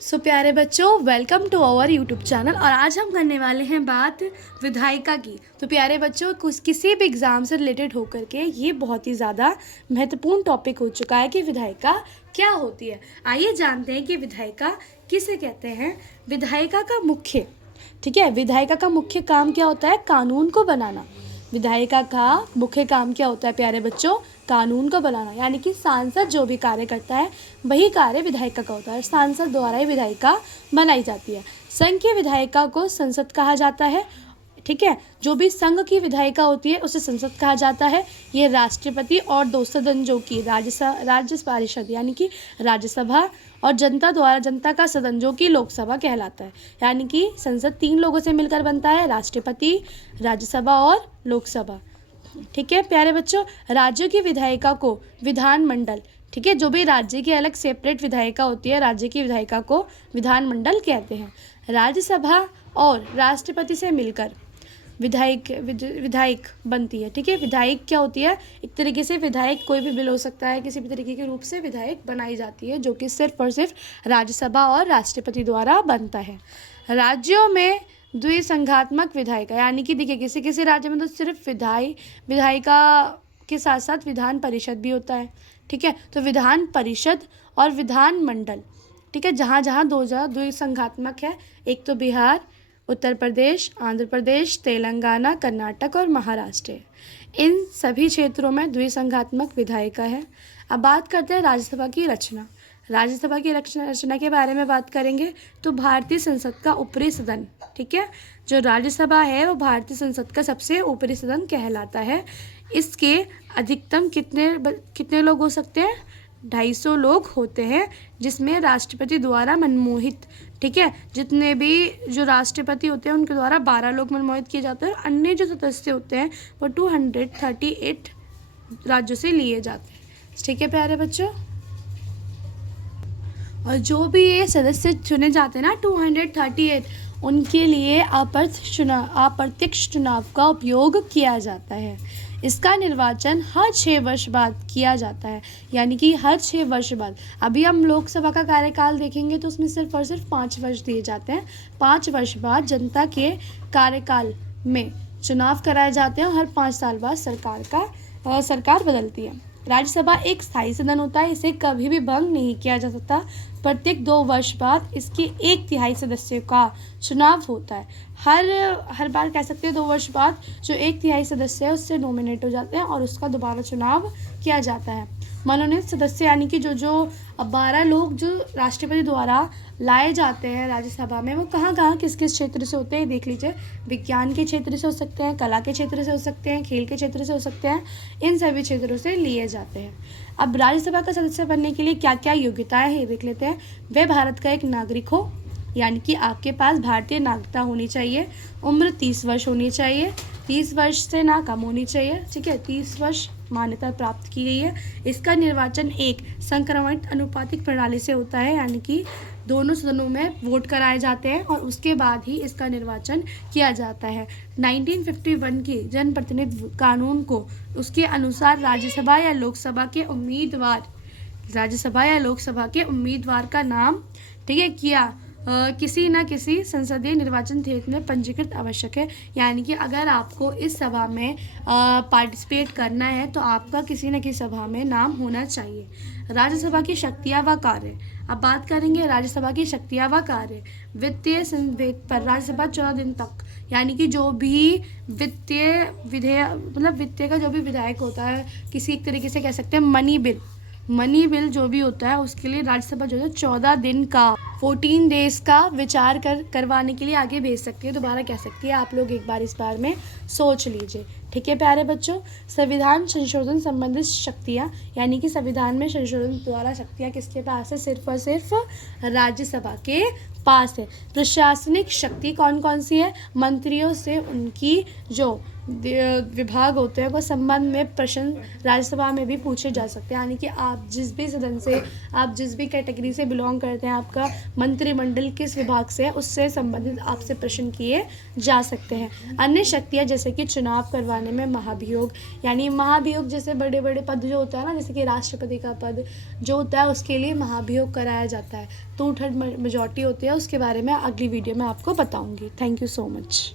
प्यारे बच्चों, welcome to our YouTube channel. और आज हम करने वाले हैं बात विधायिका की। तो प्यारे बच्चों, किसी भी एग्ज़ाम से रिलेटेड होकर के ये बहुत ही ज़्यादा महत्वपूर्ण टॉपिक हो चुका है कि विधायिका क्या होती है। आइए जानते हैं कि विधायिका किसे कहते हैं। विधायिका का मुख्य विधायिका का मुख्य काम क्या होता है? कानून को बनाना। विधायिका का मुख्य काम क्या होता है प्यारे बच्चों? कानून को बनाना। यानी कि सांसद जो भी कार्य करता है वही कार्य विधायिका का होता है। सांसद द्वारा ही विधायिका बनाई जाती है। संघ की विधायिका को संसद कहा जाता है। ठीक है, जो भी संघ की विधायिका होती है उसे संसद कहा जाता है। ये राष्ट्रपति और दो सदन जो कि राज्य पारिषद यानी कि राज्यसभा और जनता द्वारा जनता का सदन जो कि लोकसभा कहलाता है। यानी कि संसद 3 लोगों से मिलकर बनता है, राष्ट्रपति, राज्यसभा और लोकसभा। ठीक है प्यारे बच्चों, राज्यों की विधायिका को विधानमंडल, ठीक है, जो भी राज्य की अलग सेपरेट विधायिका होती है राज्य की विधायिका को विधानमंडल कहते हैं। राज्यसभा और राष्ट्रपति से मिलकर विधायक बनती है। ठीक है, विधायक क्या होती है? एक तरीके से विधायक कोई भी बिल हो सकता है, किसी भी तरीके के रूप से विधायक बनाई जाती है जो कि सिर्फ और सिर्फ राज्यसभा और राष्ट्रपति द्वारा बनता है। राज्यों में द्विसंघात्मक विधायिका, यानी कि देखिए किसी किसी राज्य में तो सिर्फ विधायिका के साथ साथ विधान परिषद भी होता है। ठीक है, तो विधान परिषद और विधानमंडल, ठीक है, जहाँ जहाँ द्विसंघात्मक है, एक तो बिहार, उत्तर प्रदेश, आंध्र प्रदेश, तेलंगाना, कर्नाटक और महाराष्ट्र। इन सभी क्षेत्रों में द्विसंघात्मक विधायिका है। अब बात करते हैं राज्यसभा की रचना। राज्यसभा की रचना के बारे में बात करेंगे तो भारतीय संसद का ऊपरी सदन, ठीक है, जो राज्यसभा है वो भारतीय संसद का सबसे ऊपरी सदन कहलाता है। इसके अधिकतम कितने लोग हो सकते हैं? 250 लोग होते हैं, जिसमें राष्ट्रपति द्वारा मनमोहित, ठीक है, जितने भी जो राष्ट्रपति होते हैं उनके द्वारा 12 लोग मनमोहित किए जाते हैं। अन्य जो सदस्य होते हैं वो 238 राज्यों से लिए जाते हैं। ठीक है प्यारे बच्चों, और जो भी ये सदस्य चुने जाते हैं ना 238, उनके लिए अप्रत्यक्ष चुनाव का उपयोग किया जाता है। इसका निर्वाचन हर 6 वर्ष बाद किया जाता है, यानी कि हर 6 वर्ष बाद। अभी हम लोकसभा का कार्यकाल देखेंगे तो उसमें सिर्फ और सिर्फ 5 वर्ष दिए जाते हैं। 5 वर्ष बाद जनता के कार्यकाल में चुनाव कराए जाते हैं और हर 5 साल बाद सरकार बदलती है। राज्यसभा एक स्थायी सदन होता है, इसे कभी भी भंग नहीं किया जा सकता। प्रत्येक 2 वर्ष बाद इसके 1/3 सदस्यों का चुनाव होता है। हर बार कह सकते हैं 2 वर्ष बाद जो 1/3 सदस्य है उससे नॉमिनेट हो जाते हैं और उसका दोबारा चुनाव किया जाता है। मनोनीत सदस्य यानी कि जो 12 लोग जो राष्ट्रपति द्वारा लाए जाते हैं राज्यसभा में, वो कहाँ किस क्षेत्र से होते हैं देख लीजिए। विज्ञान के क्षेत्र से हो सकते हैं, कला के क्षेत्र से हो सकते हैं, खेल के क्षेत्र से हो सकते हैं, इन सभी क्षेत्रों से लिए जाते हैं। अब राज्यसभा का सदस्य बनने के लिए क्या क्या योग्यताएं हैं देख लेते हैं। वे भारत का एक नागरिक हो, यानी कि आपके पास भारतीय नागरिकता होनी चाहिए। उम्र 30 वर्ष होनी चाहिए, 30 वर्ष से ना कम होनी चाहिए। ठीक है, 30 वर्ष मान्यता प्राप्त की गई है। इसका निर्वाचन एक संक्रमित अनुपातिक प्रणाली से होता है, यानी कि दोनों सदनों में वोट कराए जाते हैं और उसके बाद ही इसका निर्वाचन किया जाता है। 1951 के जनप्रतिनिधि कानून को उसके अनुसार राज्यसभा या लोकसभा के उम्मीदवार का नाम, ठीक है, किसी न किसी संसदीय निर्वाचन क्षेत्र में पंजीकृत आवश्यक है। यानी कि अगर आपको इस सभा में पार्टिसिपेट करना है तो आपका किसी न किसी सभा में नाम होना चाहिए। राज्यसभा की शक्तियाँ व कार्य। अब बात करेंगे राज्यसभा की शक्तियाँ व कार्य। वित्तीय संवेद पर राज्यसभा 14 दिन तक, यानी कि जो भी वित्तीय का जो भी विधायक होता है, किसी एक तरीके से कह सकते हैं मनी बिल जो भी होता है उसके लिए राज्यसभा जो है 14 दिन का 14 डेज का विचार करवाने के लिए आगे भेज सकती है, दोबारा कह सकती है। आप लोग एक बार इस बारे में सोच लीजिए। ठीक है प्यारे बच्चों, संविधान संशोधन संबंधित शक्तियाँ, यानी कि संविधान में संशोधन द्वारा शक्तियाँ किसके पास है? सिर्फ और सिर्फ राज्यसभा के पास है। प्रशासनिक शक्ति कौन कौन सी है? मंत्रियों से उनकी जो विभाग होते हैं वो संबंध में प्रश्न राज्यसभा में भी पूछे जा सकते हैं, यानी कि आप जिस भी सदन से, आप जिस भी कैटेगरी से बिलोंग करते हैं, आपका मंत्रिमंडल किस विभाग से है, उससे संबंधित आपसे प्रश्न किए जा सकते हैं। अन्य शक्तियाँ जैसे कि चुनाव करवाने में महाभियोग, यानी महाभियोग जैसे बड़े बड़े पद जो होता है ना, जैसे कि राष्ट्रपति का पद जो होता है उसके लिए महाभियोग कराया जाता है, 2/3 मेजॉरिटी होती है, उसके बारे में अगली वीडियो में आपको बताऊँगी। Thank you so much.